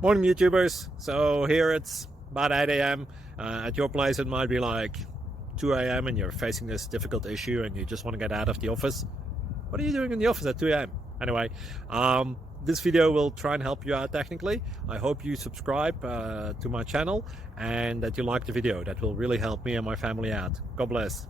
Morning, YouTubers. So here it's about 8 a.m. At your place, it might be like 2 a.m. and you're facing this difficult issue and you just want to get out of the office. What are you doing in the office at 2 a.m.? Anyway, this video will try and help you out technically. I hope you subscribe to my channel and that you like the video. That will really help me and my family out. God bless.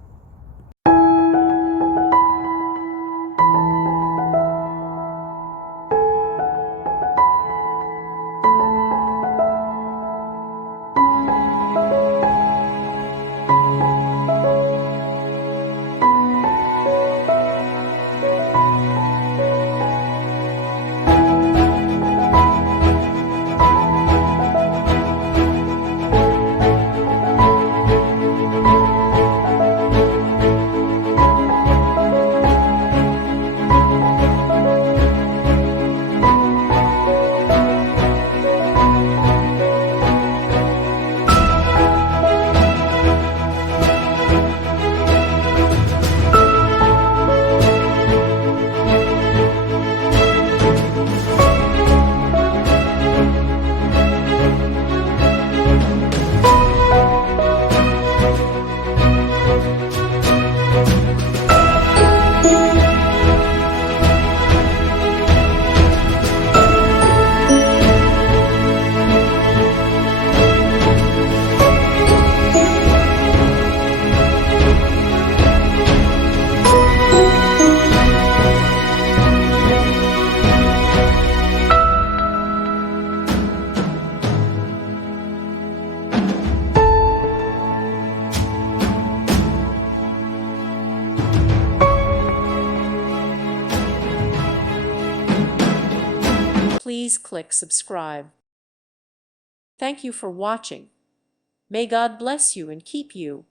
Please click subscribe. Thank you for watching. May God bless you and keep you.